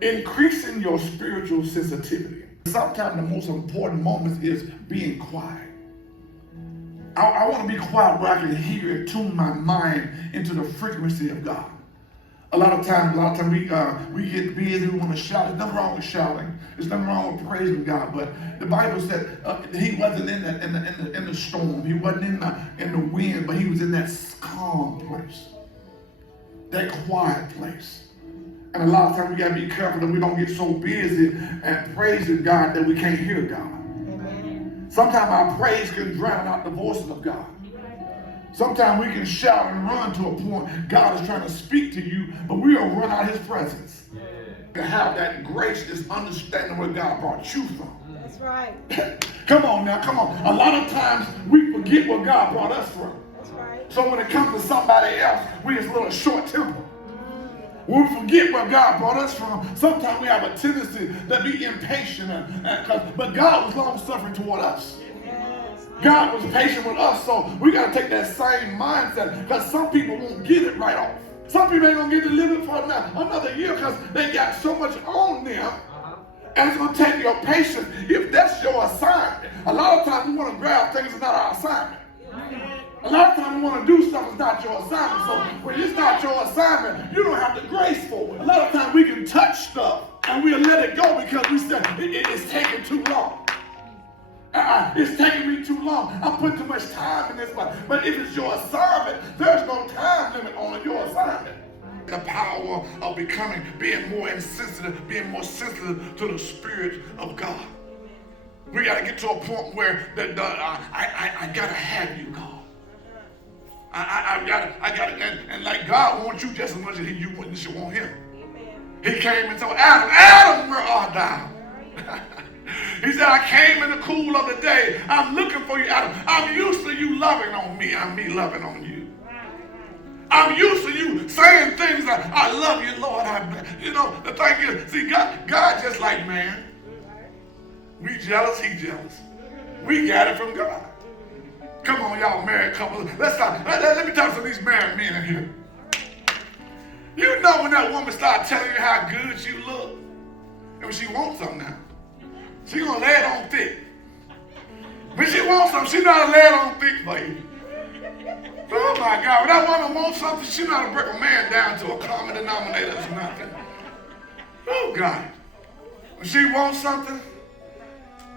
Increasing your spiritual sensitivity. Sometimes the most important moments is being quiet. I want to be quiet where I can hear it, tune my mind into the frequency of God. A lot of times we get busy, we want to shout. There's nothing wrong with shouting. There's nothing wrong with praising God. But the Bible said he wasn't in the storm. He wasn't in the wind, but he was in that calm place, that quiet place. And a lot of times we got to be careful that we don't get so busy and praising God that we can't hear God. Amen. Sometimes our praise can drown out the voices of God. Sometimes we can shout and run to a point God is trying to speak to you, but we'll run out of his presence. To have that gracious understanding where God brought you from. That's right. Come on now, come on. A lot of times we forget where God brought us from. That's right. So when it comes to somebody else, we just a little short-tempered. When we forget where God brought us from, sometimes we have a tendency to be impatient, but God was long-suffering toward us. God was patient with us, so we got to take that same mindset, because some people won't get it right off. Some people ain't going to get delivered for another year because they got so much on them, and it's going to take your patience if that's your assignment. A lot of times we want to grab things that's not our assignment. A lot of times we want to do stuff that's not your assignment. So when it's not your assignment, you don't have the grace for it. A lot of times we can touch stuff and we'll let it go because we said it's taking too long. It's taking me too long. I'm putting too much time in this one. But if it's your assignment, there's no time limit on your assignment. The power of being more sensitive to the Spirit of God. We got to get to a point where I got to have you, God. I got it, and like God wants you just as much as you want him. Amen. He came and told Adam, where art thou? He said, I came in the cool of the day. I'm looking for you, Adam. I'm used to you loving on me. I'm me loving on you. I'm used to you saying things like, I love you, Lord. The thing is, see, God just like man. We jealous, he jealous. We got it from God. Come on, y'all married couples. Let me talk to these married men in here. You know when that woman starts telling you how good you look, and when she wants something now, she gonna lay it on thick. When she wants something, she know how to lay it on thick for you. Oh my God, when that woman wants something, she know how to break a man down to a common denominator or nothing. Oh God. When she wants something,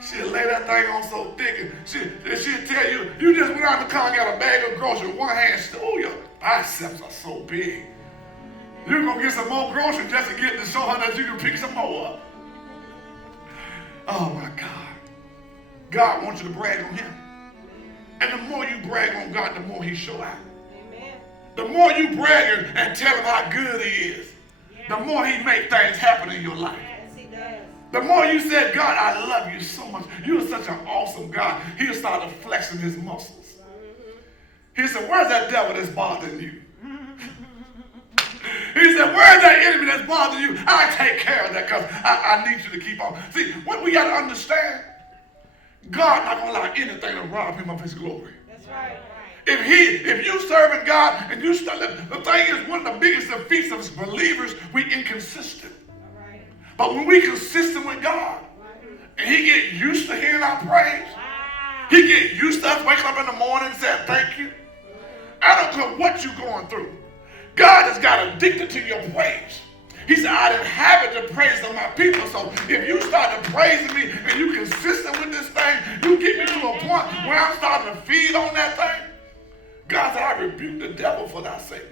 she'll lay that thing on so thick, and she'll tell you, you just went out the car and got a bag of groceries with one hand. Oh, your biceps are so big. You're going to get some more groceries just to get to show her that you can pick some more up. Oh, my God. God wants you to brag on him. And the more you brag on God, the more he show out. Amen. The more you brag and tell him how good he is, the more he make things happen in your life. The more you said, God, I love you so much. You're such an awesome God. He'll start flexing his muscles. He said, where's that devil that's bothering you? He said, where's that enemy that's bothering you? I take care of that because I need you to keep on. See, what we got to understand, God not going to allow anything to rob him of his glory. That's right. If you serving God and you start, the thing is, one of the biggest defeats of believers, we inconsistent. But when we consistent with God, and he get used to hearing our praise, he get used to us waking up in the morning and saying thank you. I don't care what you're going through. God has got addicted to your praise. He said, I inhabit the praise of my people. So if you start to praise me and you consistent with this thing, you get me to a point where I'm starting to feed on that thing. God said, I rebuke the devil for thy sake.